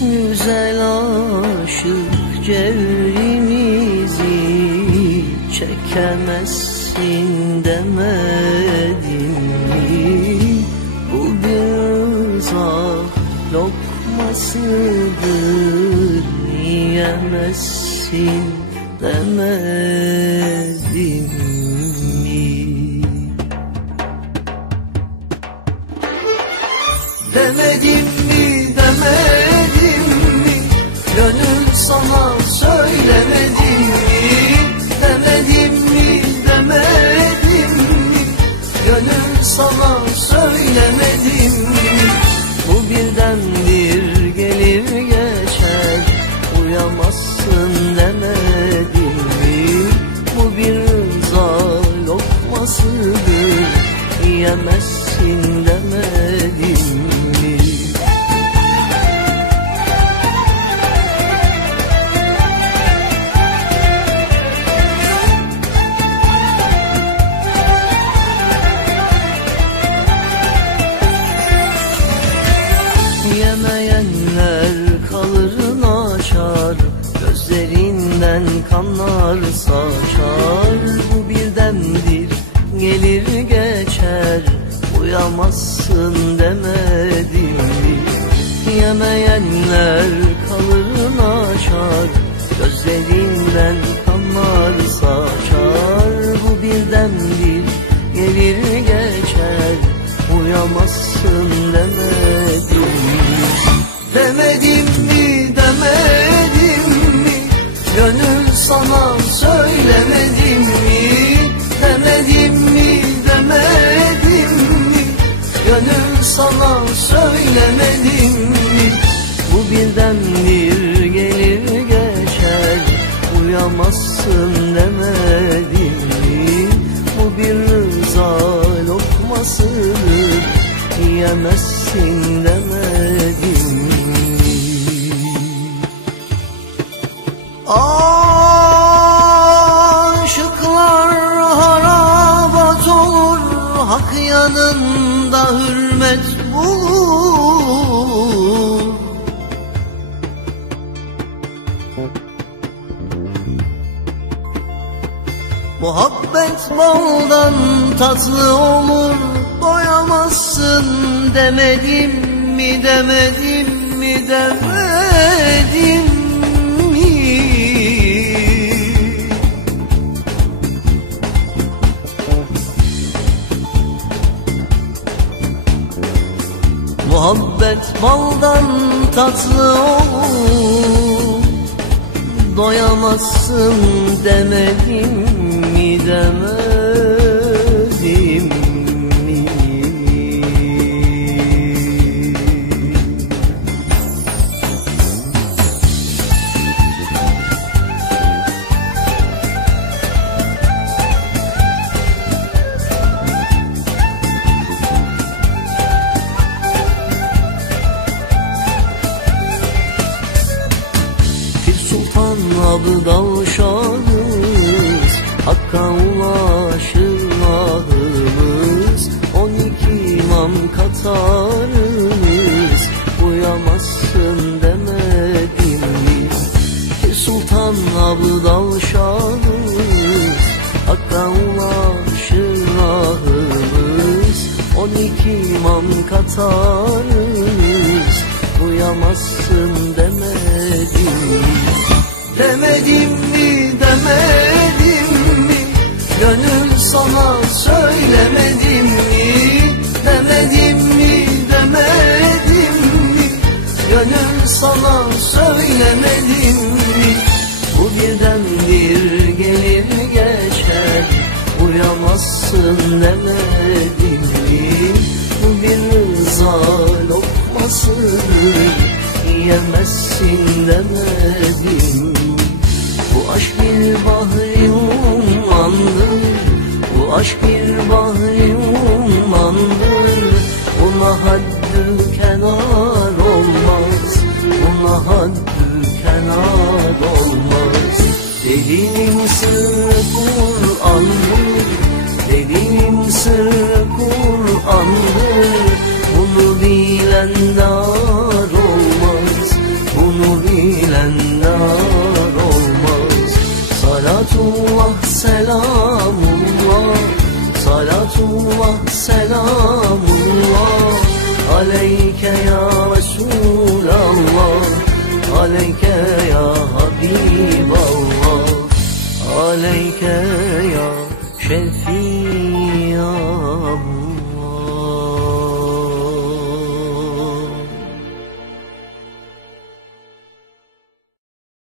Güzel aşık cevrimizi çekemezsin demedim mi? Bu bir rıza lokmasıdır yiyemezsin? Demedim mi, demedim sana söylemedim. Mi Demedim mi, demedim mi? Gönül sana söylemedim mi? Bu birdendir Kalır açar Gözlerinden kanlar saçar. Bu birdendir gelir geçer Uyamazsın demedim mi? Yemeyenler kalır Demedim mi demedim mi? Gönül sana söylemedim mi? Bu birdendir gelir geçer Uyamazsın demedim mi? Bu bir rıza lokmasıdır Yiyemezsin demedim Hak yanında hürmet bulur. Muhabbet baldan tatlı olur. Doyamazsın demedim mi demedim mi demedim Muhabbet baldan tatlı olur. Doyamazsın demedim Abdal Şahımız Hakka ulaşır ahımız On iki imam katarımız Uyamazsın demedim mi? Sultan Abdal Şahımız Hakka ulaşır ahımız On iki imam katarımız Uyamazsın Demedim mi demedim mi? Gönül sana söylemedim mi? Demedim mi demedim mi? Gönül sana söylemedim mi? Bu birdenbir gelir geçer Uyamazsın demedim mi? Bu bir rıza lokmasıdır Yiyemezsin demedim Bu aşk bir bahri ummandır. Bu aşk bir bahri ummandır. Buna haddü kenar olmaz. Buna haddü kenar olmaz. Delinin sırrı Kur'an'dır. Delinin sırrı Kur'an'dır. Bunu bilen dar olmaz. Bunu bilen dar Salatullah selamullah. Salatullah selamullah. Aleyke ya Resulallah. Aleyke ya Habiballah. Aleyke ya Şef